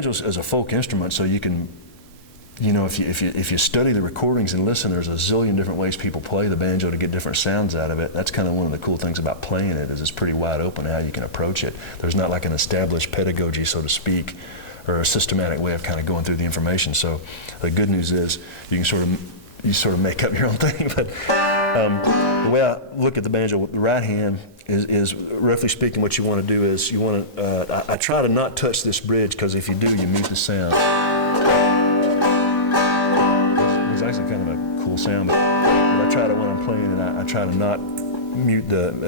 banjo is a folk instrument, so you can, you know, if you study the recordings and listen, there's a zillion different ways people play the banjo to get different sounds out of it. That's kind of one of the cool things about playing it, is it's pretty wide open how you can approach it. There's not like an established pedagogy, so to speak, or a systematic way of kind of going through the information. So the good news is you can sort of make up your own thing. But the way I look at the banjo with the right hand is roughly speaking, what you want to do is you want to, I try to not touch this bridge, because if you do, you mute the sound. It's actually kind of a cool sound, but I try to, when I'm playing it, I try to not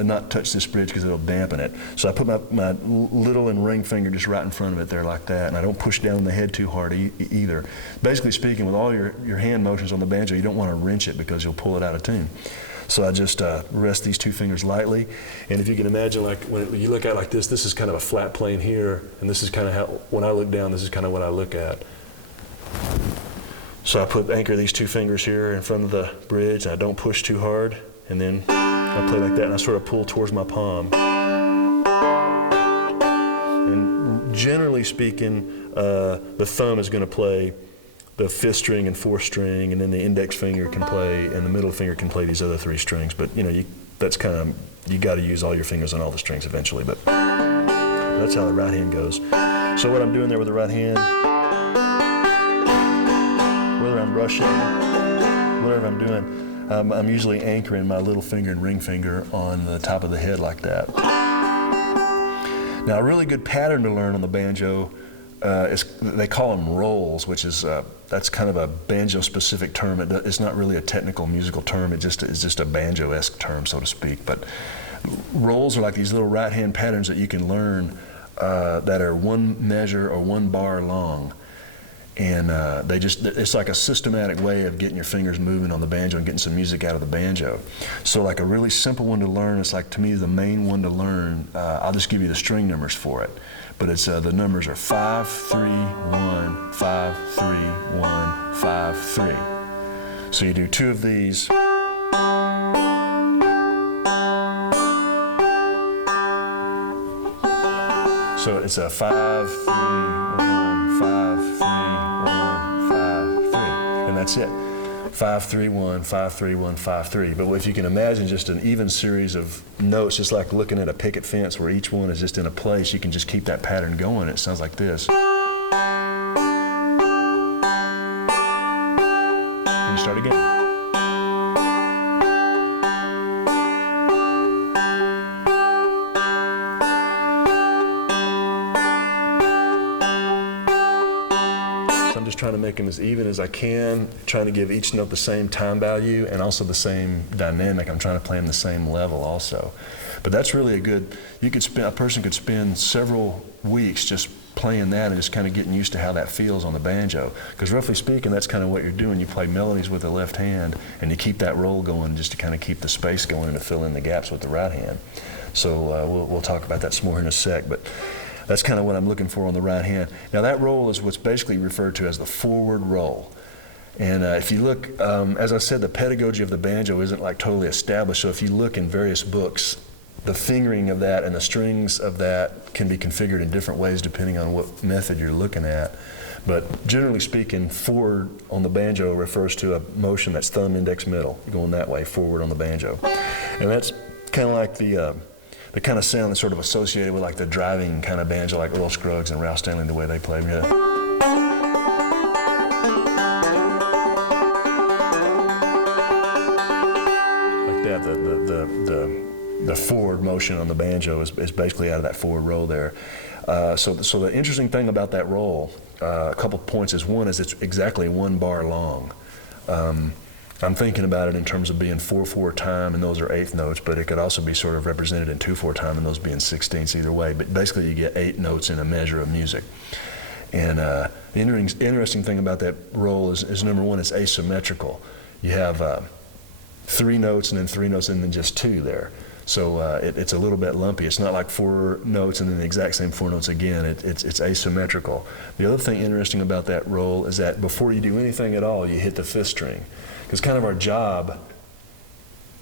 not touch this bridge, because it'll dampen it. So I put my little and ring finger just right in front of it there like that, and I don't push down the head too hard either. Basically speaking, with all your hand motions on the banjo, you don't want to wrench it, because you'll pull it out of tune. So I just rest these two fingers lightly, and if you can imagine, like when you look at it like this is kind of a flat plane here, and this is kind of how, when I look down, this is kind of what I look at. So I anchor these two fingers here in front of the bridge, and I don't push too hard, and then I play like that, and I sort of pull towards my palm. And generally speaking, the thumb is going to play the fifth string and fourth string, and then the index finger can play, and the middle finger can play these other three strings. But you know, that's kind of, you got to use all your fingers on all the strings eventually. But that's how the right hand goes. So what I'm doing there with the right hand, whether I'm brushing, whatever I'm doing, I'm usually anchoring my little finger and ring finger on the top of the head like that. Now, a really good pattern to learn on the banjo is, they call them rolls, which is, that's kind of a banjo-specific term. It's not really a technical musical term. It's just a banjo-esque term, so to speak. But rolls are like these little right-hand patterns that you can learn that are one measure or one bar long. And it's like a systematic way of getting your fingers moving on the banjo and getting some music out of the banjo. So like a really simple one to learn, it's like, to me, the main one to learn, I'll just give you the string numbers for it. But it's, the numbers are 5, 3, 1, 5, 3, 1, 5, 3. So you do two of these. So it's a 5, 3, 1, 5, 3, 1, 5, 3. And that's it. 5, 3, 1, 5, 3, 1, 5, 3. But if you can imagine just an even series of notes, just like looking at a picket fence where each one is just in a place, you can just keep that pattern going. It sounds like this. And you start again. Trying to make them as even as I can, trying to give each note the same time value and also the same dynamic. I'm trying to play them the same level also. But that's really a person could spend several weeks just playing that and just kind of getting used to how that feels on the banjo. Because roughly speaking, that's kind of what you're doing. You play melodies with the left hand and you keep that roll going just to kind of keep the space going and to fill in the gaps with the right hand. So we'll talk about that some more in a sec. But that's kind of what I'm looking for on the right hand. Now that roll is what's basically referred to as the forward roll. And if you look, as I said, the pedagogy of the banjo isn't like totally established. So if you look in various books, the fingering of that and the strings of that can be configured in different ways depending on what method you're looking at. But generally speaking, forward on the banjo refers to a motion that's thumb, index, middle, going that way, forward on the banjo. And that's kind of like the kind of sound that's sort of associated with like the driving kind of banjo, like Earl Scruggs and Ralph Stanley, the way they play. Yeah. Like that, the forward motion on the banjo is basically out of that forward roll there. So the interesting thing about that roll, a couple of points is, one is it's exactly one bar long. I'm thinking about it in terms of being 4/4 time, and those are eighth notes, but it could also be sort of represented in 2/4 time, and those being sixteenths either way. But basically, you get 8 notes in a measure of music. And the interesting thing about that roll is number one, it's asymmetrical. You have 3 notes and then 3 notes and then just 2 there. So it's a little bit lumpy. It's not like 4 notes and then the exact same 4 notes again. It's asymmetrical. The other thing interesting about that roll is that before you do anything at all, you hit the 5th string. Because kind of our job,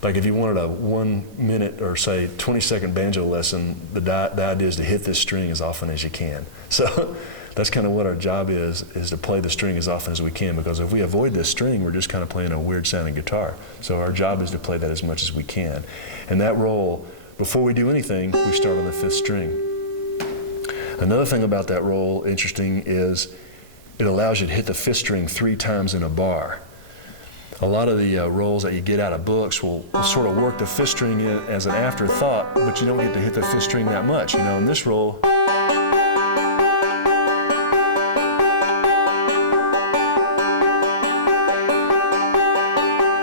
like if you wanted a 1 minute or say 20-second banjo lesson, the idea is to hit this string as often as you can. So that's kind of what our job is to play the string as often as we can, because if we avoid this string, we're just kind of playing a weird sounding guitar. So our job is to play that as much as we can. And that roll, before we do anything, we start on the 5th string. Another thing about that roll, interesting, is it allows you to hit the 5th string 3 times in a bar. A lot of the rolls that you get out of books will sort of work the 5th string in as an afterthought, but you don't get to hit the 5th string that much. You know, in this roll,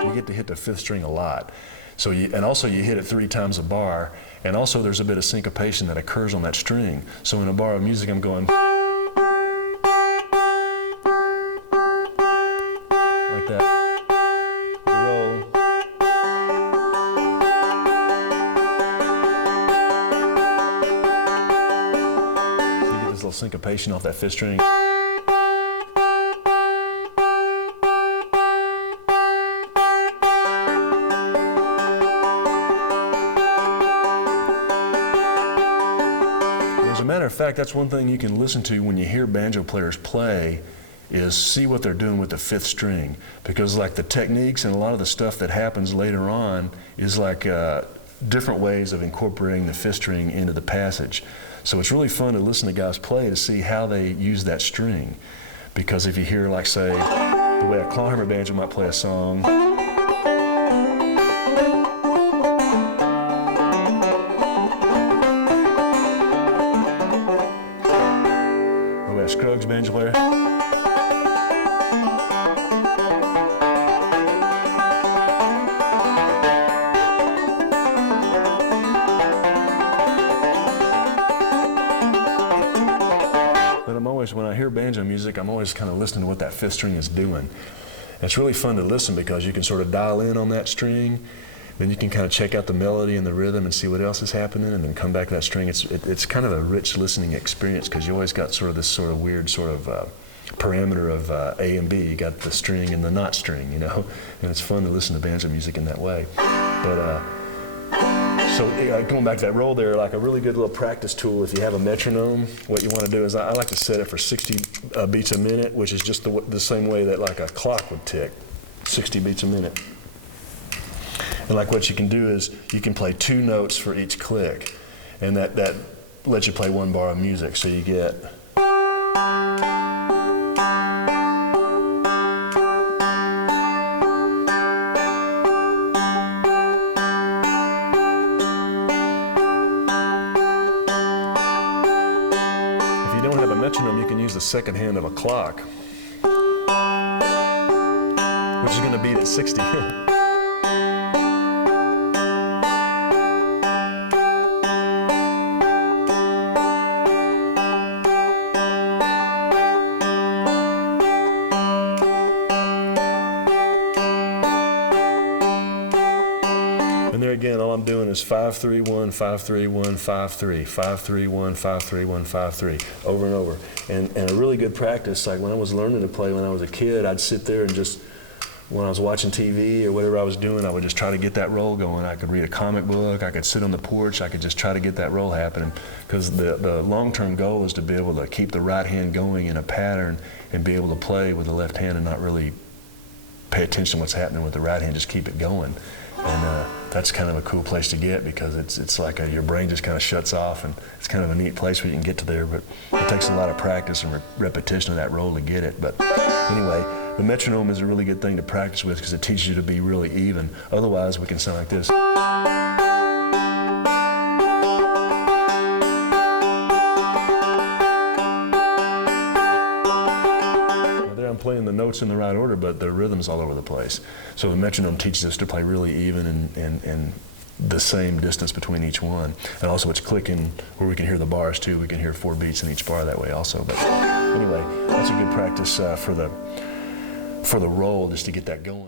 you get to hit the 5th string a lot. So and also you hit it 3 times a bar, and also there's a bit of syncopation that occurs on that string. So in a bar of music, I'm going like that. Syncopation off that 5th string. As a matter of fact, that's one thing you can listen to when you hear banjo players play, is see what they're doing with the 5th string, because like the techniques and a lot of the stuff that happens later on is like different ways of incorporating the 5th string into the passage. So it's really fun to listen to guys play to see how they use that string. Because if you hear, like, say, the way a clawhammer banjo might play a song, the way a Scruggs banjo player, when I hear banjo music, I'm always kind of listening to what that 5th string is doing. And it's really fun to listen because you can sort of dial in on that string, then you can kind of check out the melody and the rhythm and see what else is happening, and then come back to that string. It's kind of a rich listening experience, because you always got sort of this sort of weird sort of parameter of A and B. You got the string and the not string, you know, and it's fun to listen to banjo music in that way. But so going back to that roll there, like a really good little practice tool, if you have a metronome, what you want to do is I like to set it for 60 beats a minute, which is just the same way that like a clock would tick, 60 beats a minute. And like what you can do is you can play 2 notes for each click, and that lets you play 1 bar of music. So you get metronome, you can use the second hand of a clock, which is going to beat at 60. And there again, all I'm doing is 5-3-1, 5-3-1, 5-3, 5-3-1, 5-3-1, 5-3, over and over. And a really good practice, like when I was learning to play when I was a kid, I'd sit there and just, when I was watching TV or whatever I was doing, I would just try to get that roll going. I could read a comic book, I could sit on the porch, I could just try to get that roll happening. Because the long-term goal is to be able to keep the right hand going in a pattern and be able to play with the left hand and not really pay attention to what's happening with the right hand, just keep it going. And that's kind of a cool place to get, because it's like your brain just kind of shuts off, and it's kind of a neat place where you can get to there, but it takes a lot of practice and repetition of that roll to get it. But anyway, the metronome is a really good thing to practice with, because it teaches you to be really even. Otherwise, we can sound like this. I'm playing the notes in the right order, but the rhythm's all over the place. So the metronome teaches us to play really even and the same distance between each one. And also it's clicking where we can hear the bars too. We can hear 4 beats in each bar that way also. But anyway, that's a good practice for the roll, just to get that going.